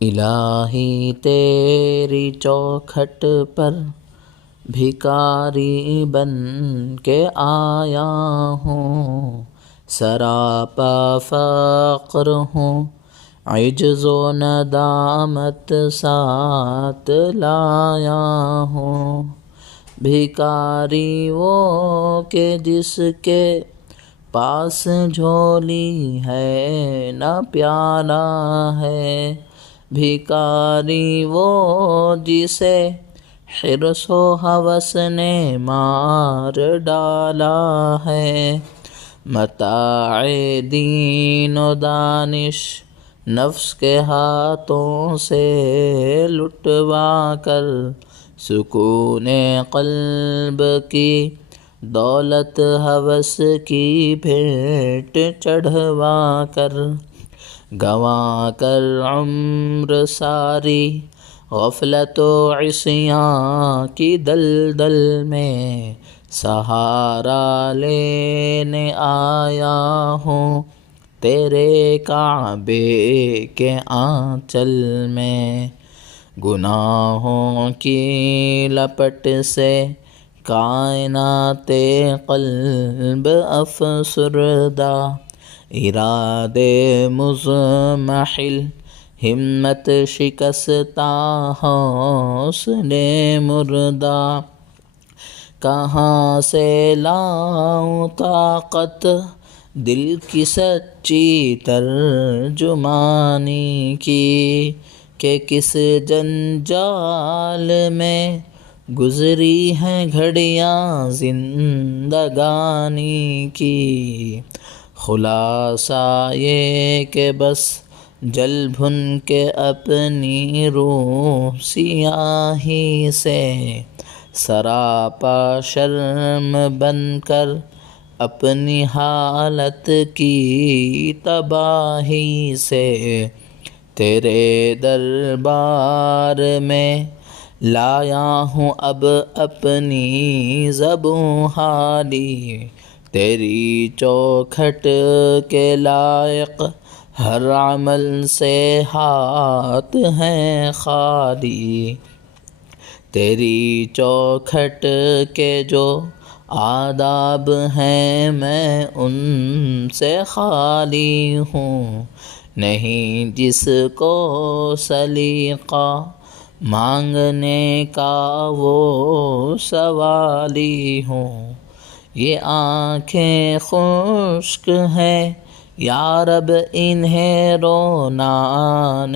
الہی تیری چوکھٹ پر بھکاری بن کے آیا ہوں، سراپا فقر ہوں، عجز و ندامت ساتھ لایا ہوں۔ بھکاری وہ کہ جس کے پاس جھولی ہے نہ پیالہ ہے، بھکاری وہ جسے حرص و ہوس نے مار ڈالا ہے۔ متاع دین و دانش نفس کے ہاتھوں سے لٹوا کر، سکون قلب کی دولت ہوس کی بھیٹ چڑھوا کر، گنوا کر عمر ساری غفلت و عصیاں کی دلدل میں، سہارا لینے آیا ہوں تیرے کعبے کے آنچل میں۔ گناہوں کی لپٹ سے کائنات قلب افسردہ، ارادے مضمحل ہمت شکستہ حوصلے مردہ۔ کہاں سے لاؤں طاقت دل کی سچی ترجمانی کی، کہ کس جنجال میں گزری ہیں گھڑیاں زندگانی کی۔ خلاصہ یہ کہ بس جل بھن کے اپنی روح سیاہی سے، سراپا شرم بن کر اپنی حالت کی تباہی سے، تیرے دربار میں لایا ہوں اب اپنی زبوں حالی، تیری چوکھٹ کے لائق ہر عمل سے ہاتھ ہیں خالی، تیری چوکھٹ کے جو آداب ہیں میں ان سے خالی ہوں، نہیں جس کو سلیقہ مانگنے کا وہ سوالی ہوں۔ یہ آنکھیں خشک ہیں یا رب انہیں رونا